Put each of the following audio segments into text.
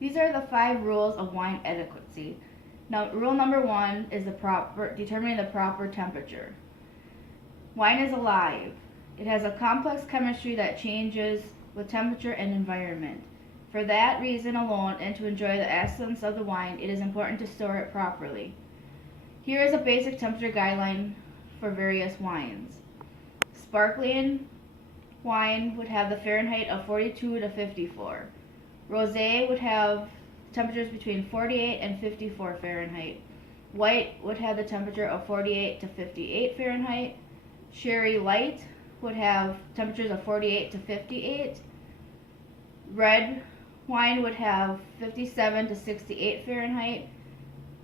These are the 5 rules of wine etiquette. Now, rule number 1 is determining the proper temperature. Wine is alive. It has a complex chemistry that changes with temperature and environment. For that reason alone, and to enjoy the essence of the wine, it is important to store it properly. Here is a basic temperature guideline for various wines. Sparkling wine would have the Fahrenheit of 42 to 54. Rosé would have temperatures between 48 and 54 Fahrenheit. White would have the temperature of 48 to 58 Fahrenheit. Sherry light would have temperatures of 48 to 58. Red wine would have 57 to 68 Fahrenheit.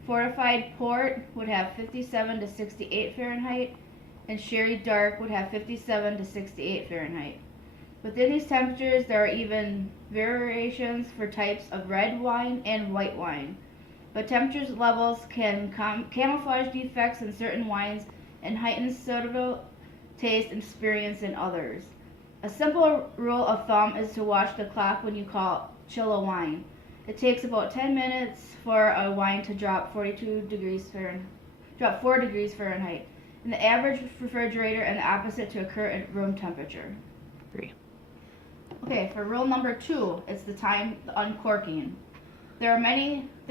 Fortified port would have 57 to 68 Fahrenheit. And sherry dark would have 57 to 68 Fahrenheit. Within these temperatures, there are even variations for types of red wine and white wine. But temperature levels can camouflage defects in certain wines and heighten suitable taste and experience in others. A simple rule of thumb is to watch the clock when you chill a wine. It takes about 10 minutes for a wine to drop 4 degrees Fahrenheit. In the average refrigerator, and the opposite to occur at room temperature. 3. Okay, for rule number 2, it's the uncorking. There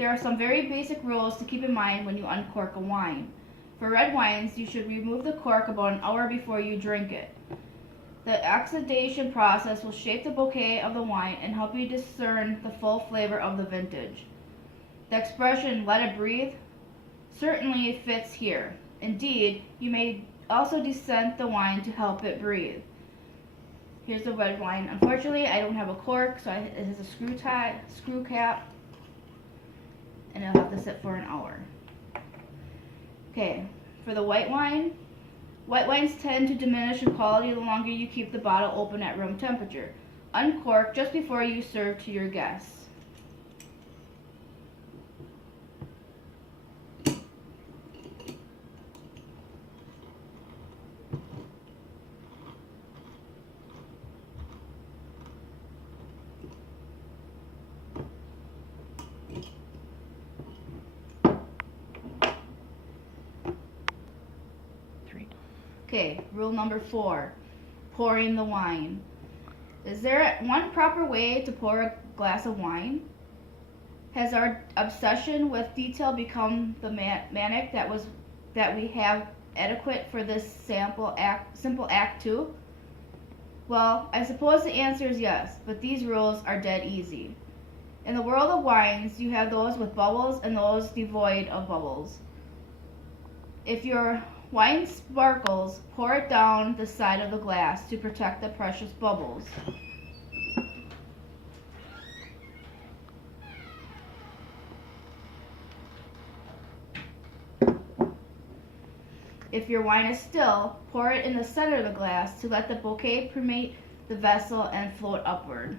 are some very basic rules to keep in mind when you uncork a wine. For red wines, you should remove the cork about an hour before you drink it. The oxidation process will shape the bouquet of the wine and help you discern the full flavor of the vintage. The expression, "let it breathe," certainly fits here. Indeed, you may also descent the wine to help it breathe. Here's the red wine. Unfortunately, I don't have a cork, so it has a screw cap, and it'll have to sit for an hour. Okay, for the white wine, white wines tend to diminish in quality the longer you keep the bottle open at room temperature. Uncork just before you serve to your guests. Okay, rule number 4, pouring the wine. Is there one proper way to pour a glass of wine? Has our obsession with detail become the manic that we have etiquette for this simple act too? Well, I suppose the answer is yes, but these rules are dead easy. In the world of wines, you have those with bubbles and those devoid of bubbles. If your wine sparkles, pour it down the side of the glass to protect the precious bubbles. If your wine is still, pour it in the center of the glass to let the bouquet permeate the vessel and float upward.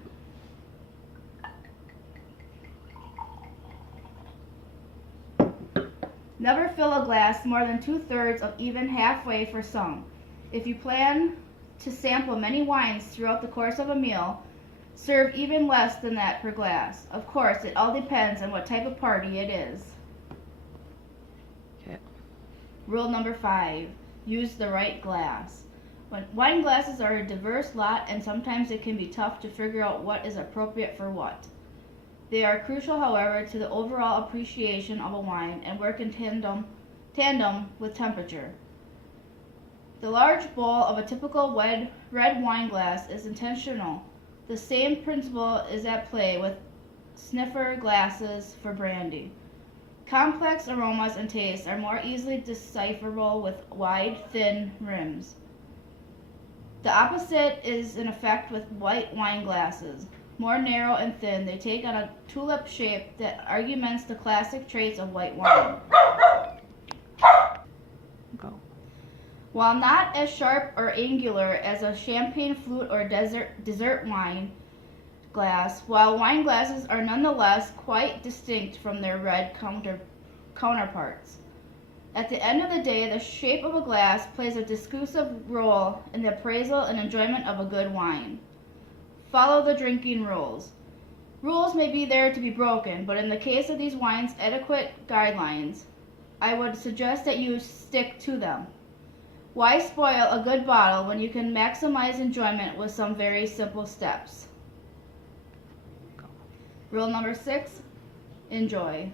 Never fill a glass more than 2/3 of even halfway for some. If you plan to sample many wines throughout the course of a meal, serve even less than that per glass. Of course, it all depends on what type of party it is. Okay. Rule number 5, use the right glass. Wine glasses are a diverse lot, and sometimes it can be tough to figure out what is appropriate for what. They are crucial, however, to the overall appreciation of a wine and work in tandem with temperature. The large bowl of a typical red wine glass is intentional. The same principle is at play with sniffer glasses for brandy. Complex aromas and tastes are more easily decipherable with wide, thin rims. The opposite is in effect with white wine glasses. More narrow and thin, they take on a tulip shape that augments the classic traits of white wine. Go. While not as sharp or angular as a champagne flute or dessert wine glass, while wine glasses are nonetheless quite distinct from their red counterparts. At the end of the day, the shape of a glass plays a decisive role in the appraisal and enjoyment of a good wine. Follow the drinking rules. Rules may be there to be broken, but in the case of these wines' etiquette guidelines, I would suggest that you stick to them. Why spoil a good bottle when you can maximize enjoyment with some very simple steps? Rule number 6, enjoy.